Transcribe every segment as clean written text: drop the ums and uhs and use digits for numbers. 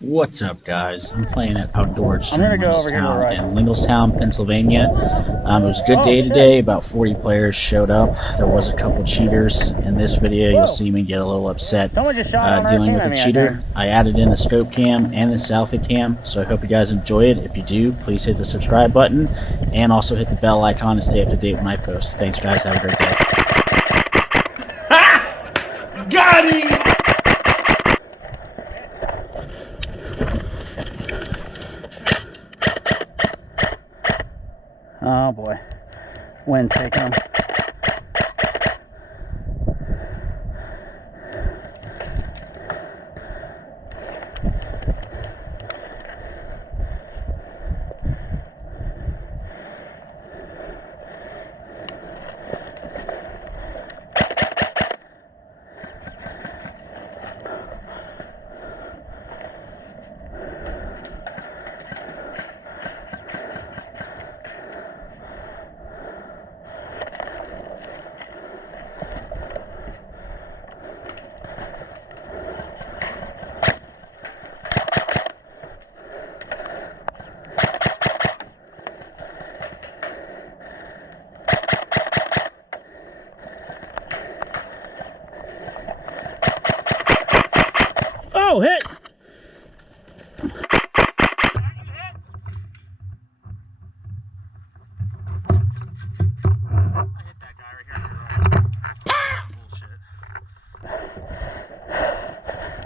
What's up, guys? I'm playing at Outdoor I'm Extreme gonna go over here to the right. in Lingelstown, Pennsylvania. It was a good day today. About 40 players showed up. There was a couple cheaters. In this video, you'll see me get a little upset Someone just shot on dealing RP with at a me out cheater. there. I added in the scope cam and the selfie cam, so I hope you guys enjoy it. If you do, please hit the subscribe button and also hit the bell icon to stay up to date when I post. Thanks, guys. Have a great day. Got him! Oh boy, wind's taking him. Oh, hit!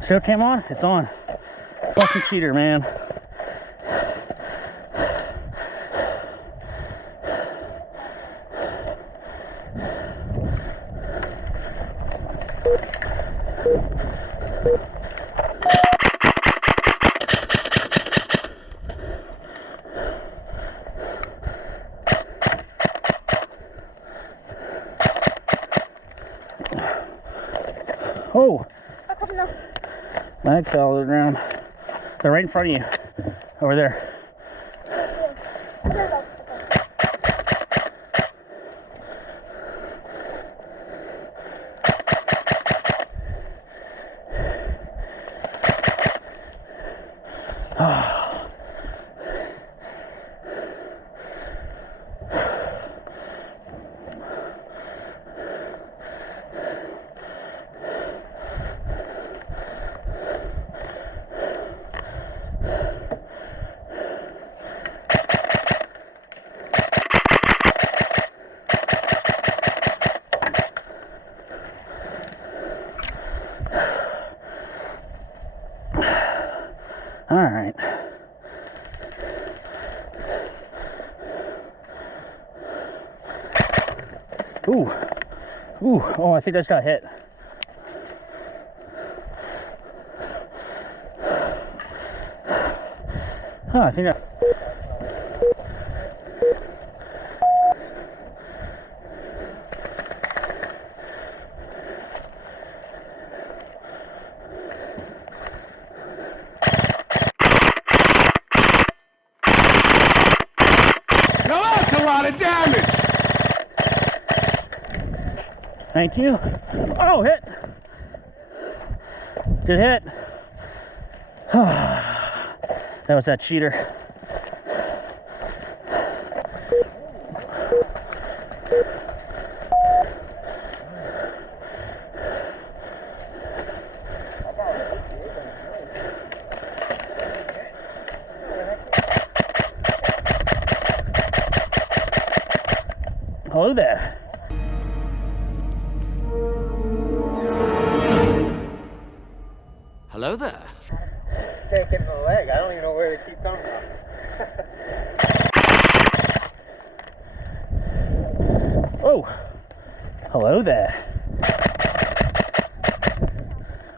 Show cam on? It's on. Fucking cheater, man. Oh! My egg fell to the ground. They're right in front of you. Over there. All right. Ooh. Ooh. Oh, I think I just got hit. Huh, I think I... Damage! Thank you. Oh, hit. Good hit. That was that cheater. Hello there. Hello there. Taking the leg. I don't even know where they keep coming from. Oh, hello there.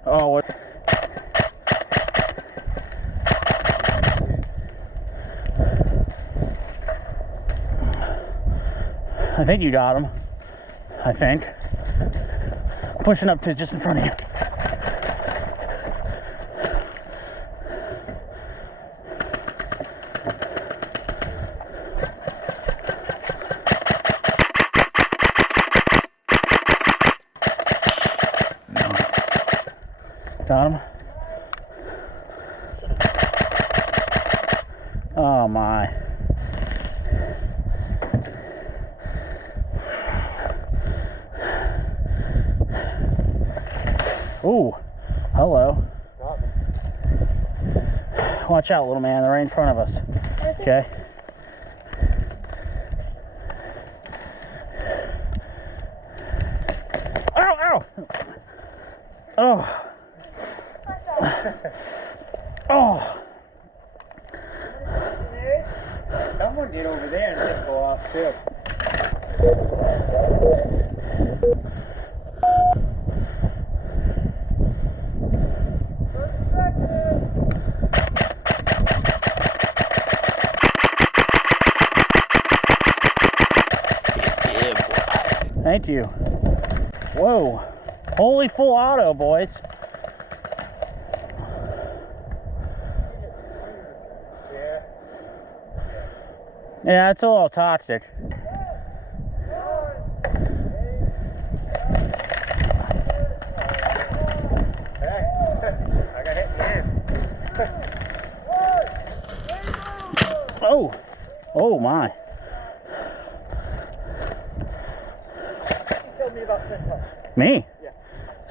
Oh, what? I think you got him. I think. Pushing up to just in front of you. Got him. my. Ooh, hello. Watch out, little man. They're right in front of us. Okay. Ow, ow. Oh. Oh. Someone did over there and didn't go off too. Thank you. Whoa. Holy full auto, boys. Yeah, it's a little toxic. I got hit in the hand. Oh. Oh my. You killed me about 10 times. Me? Yeah.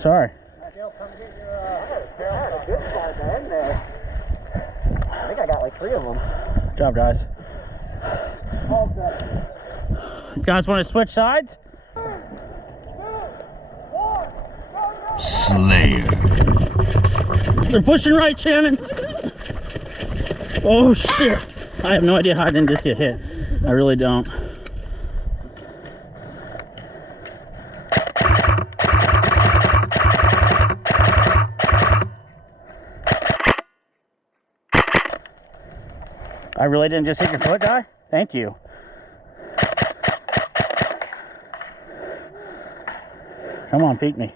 Sorry. Dale, come get your, I had a good fight in there. I think I got like 3 of them. Good job, guys. All good. You guys want to switch sides? Slayer. They're pushing right, Shannon. Oh shit. I have no idea how I didn't just get hit. I really don't. I really didn't just hit your foot, guy? Thank you. Come on, peek me.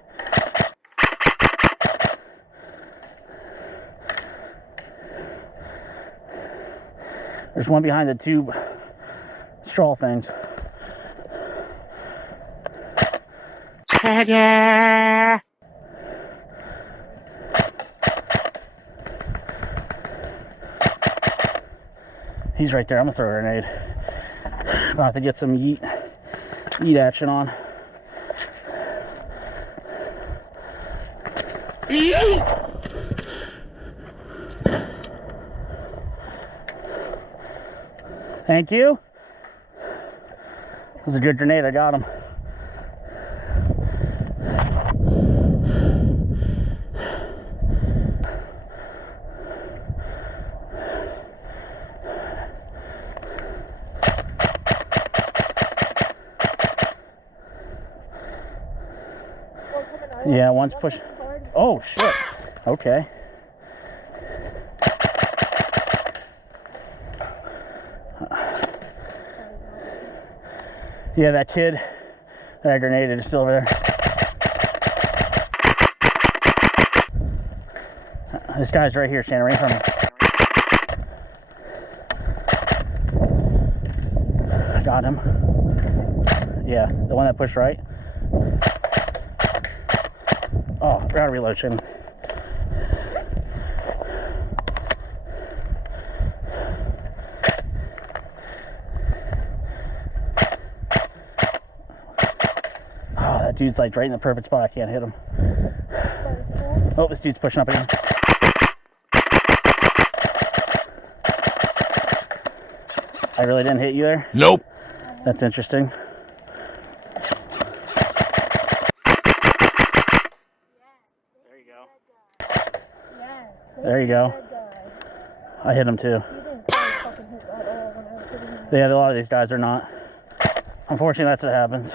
There's one behind the two straw things. He's right there. I'm gonna throw a grenade. About to get some yeet action on. Thank you. That was a good grenade. I got him. Yeah, one's push. Oh shit. Okay. Yeah, that kid that I grenaded is still over there. This guy's right here, standing right in front of me. I got him. Yeah, the one that pushed right. Oh, I gotta reload, Shannon. Oh, that dude's like right in the perfect spot. I can't hit him. Oh, this dude's pushing up again. I really didn't hit you there? Nope. That's interesting. There you go. I hit him too. Yeah, a lot of these guys are not. Unfortunately, that's what happens.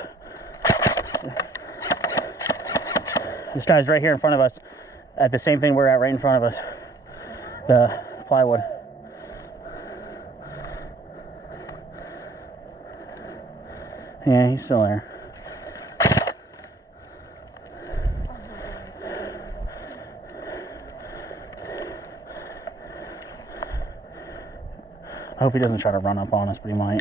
This guy's right here in front of us at the same thing we're at right in front of us. The plywood. Yeah, he's still there. I hope he doesn't try to run up on us, but he might.